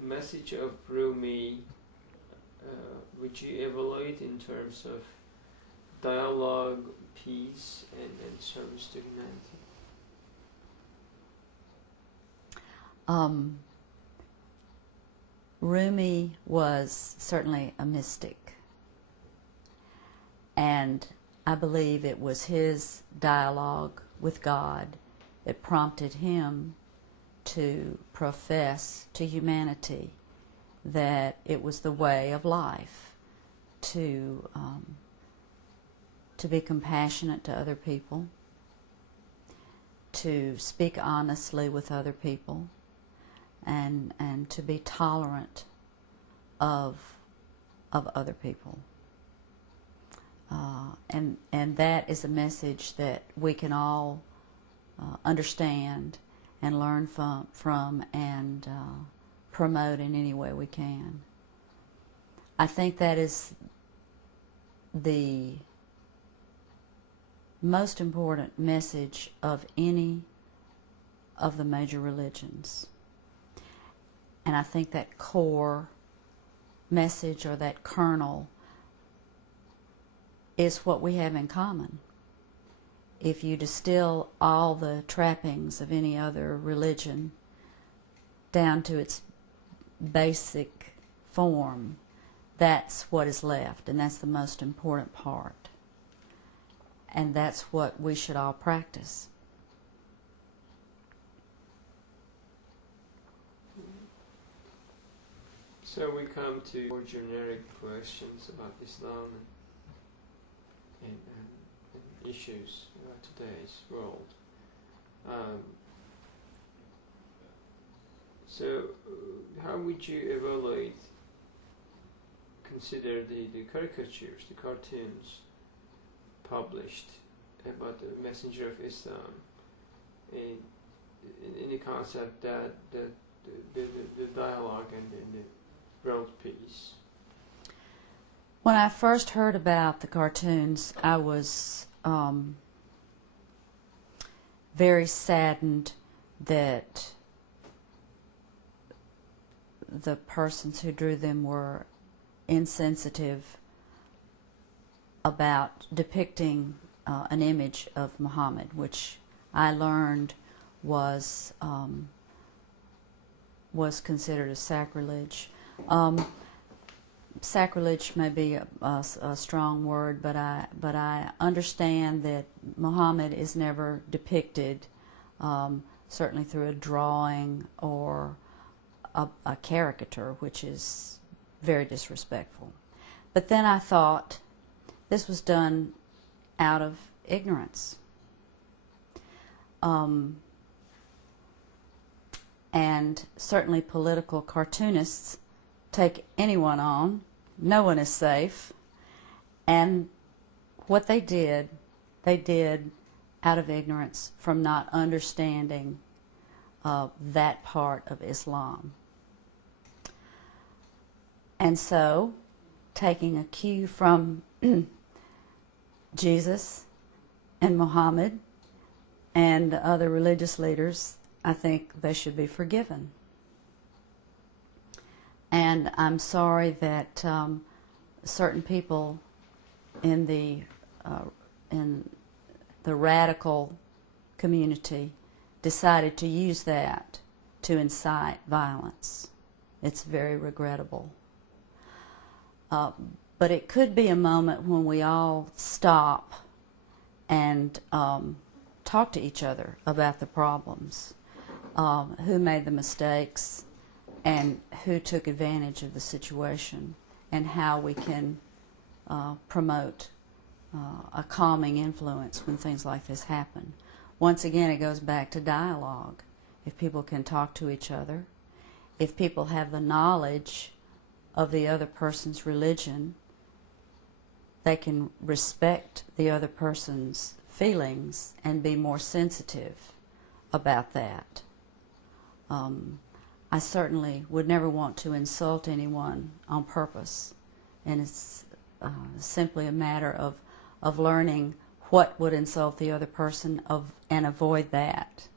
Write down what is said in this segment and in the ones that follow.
the message of Rumi, would you evaluate in terms of dialogue, peace, and service to humanity? Rumi was certainly a mystic, and I believe it was his dialogue with God that prompted him to profess to humanity that it was the way of life to be compassionate to other people, to speak honestly with other people, and to be tolerant of other people. And that is a message that we can all understand and learn from and promote in any way we can. I think that is the most important message of any of the major religions. And I think that core message, or that kernel, is what we have in common. If you distill all the trappings of any other religion down to its basic form, that's what is left, and that's the most important part. And that's what we should all practice. So we come to more generic questions about Islam and issues about today's world. So how would you evaluate, consider the caricatures, the cartoons published about the messenger of Islam, in the concept that the dialogue and the world peace? When I first heard about the cartoons, I was very saddened that the persons who drew them were insensitive about depicting an image of Muhammad, which I learned was considered a sacrilege. Sacrilege may be a strong word, but I understand that Muhammad is never depicted, certainly through a drawing or a caricature, which is very disrespectful. But then I thought this was done out of ignorance. And certainly political cartoonists take anyone on. No one is safe. And what they did out of ignorance from not understanding that part of Islam. And so, taking a cue from Jesus and Muhammad and other religious leaders, I think they should be forgiven. And I'm sorry that certain people in the radical community decided to use that to incite violence. It's very regrettable. But it could be a moment when we all stop and talk to each other about the problems, who made the mistakes, and who took advantage of the situation, and how we can promote a calming influence when things like this happen. Once again, it goes back to dialogue. If people can talk to each other, if people have the knowledge of the other person's religion, they can respect the other person's feelings and be more sensitive about that. I certainly would never want to insult anyone on purpose, and it's simply a matter of learning what would insult the other person and avoid that.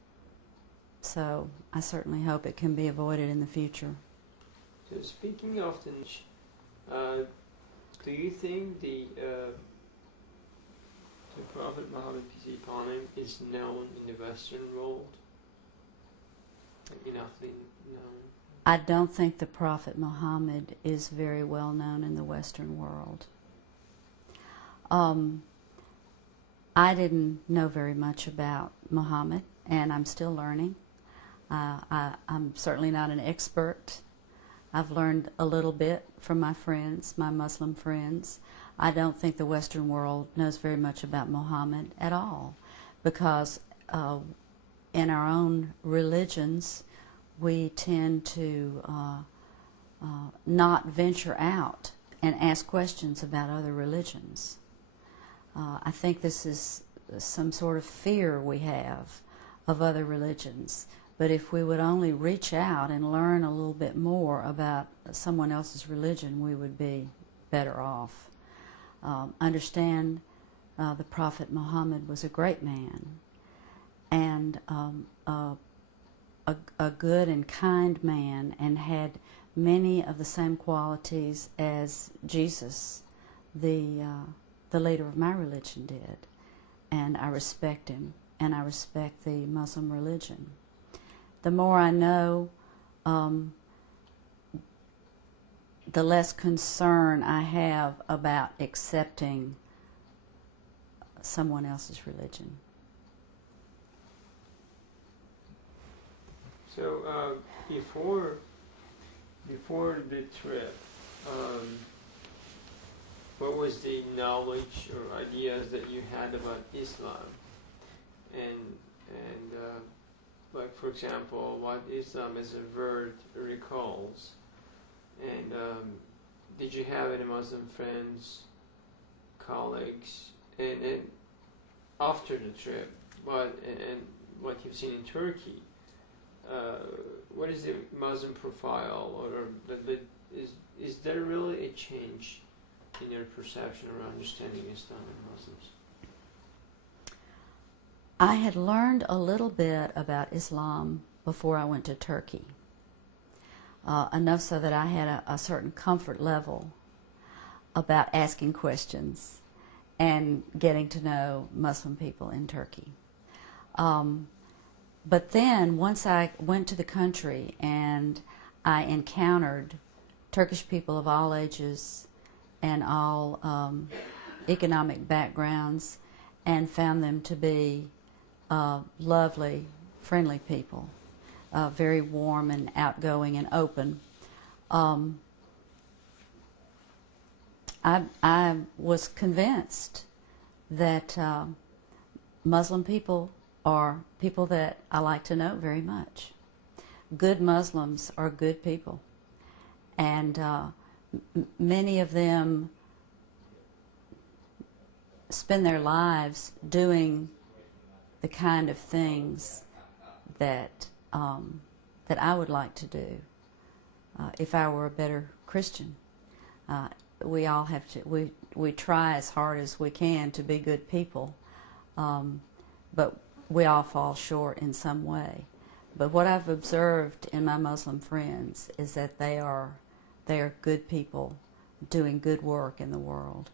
So I certainly hope it can be avoided in the future. Speaking of the do you think the Prophet Muhammad, peace be upon him, is known in the Western world? Like enoughly known? I don't think the Prophet Muhammad is very well known in the Western world. I didn't know very much about Muhammad, and I'm still learning. I'm certainly not an expert. I've learned a little bit from my friends, my Muslim friends. I don't think the Western world knows very much about Muhammad at all, because in our own religions, we tend to not venture out and ask questions about other religions. I think this is some sort of fear we have of other religions. But if we would only reach out and learn a little bit more about someone else's religion, we would be better off. Understand the Prophet Muhammad was a great man, and a good and kind man, and had many of the same qualities as Jesus, the leader of my religion, did. And I respect him, and I respect the Muslim religion. The more I know, the less concern I have about accepting someone else's religion. So before the trip, what was the knowledge or ideas that you had about Islam, and like, for example, what Islam as a word recalls, and did you have any Muslim friends, colleagues, and after the trip, and what you've seen in Turkey, what is the Muslim profile, or is there really a change in your perception or understanding Islam and Muslims? I had learned a little bit about Islam before I went to Turkey, enough so that I had a certain comfort level about asking questions and getting to know Muslim people in Turkey. But then, once I went to the country and I encountered Turkish people of all ages and all economic backgrounds, and found them to be lovely, friendly people, very warm and outgoing and open. I was convinced that Muslim people are people that I like to know very much. Good Muslims are good people, and many of them spend their lives doing the kind of things that that I would like to do if I were a better Christian. We all have to. We try as hard as we can to be good people, but we all fall short in some way. But what I've observed in my Muslim friends is that they are good people doing good work in the world.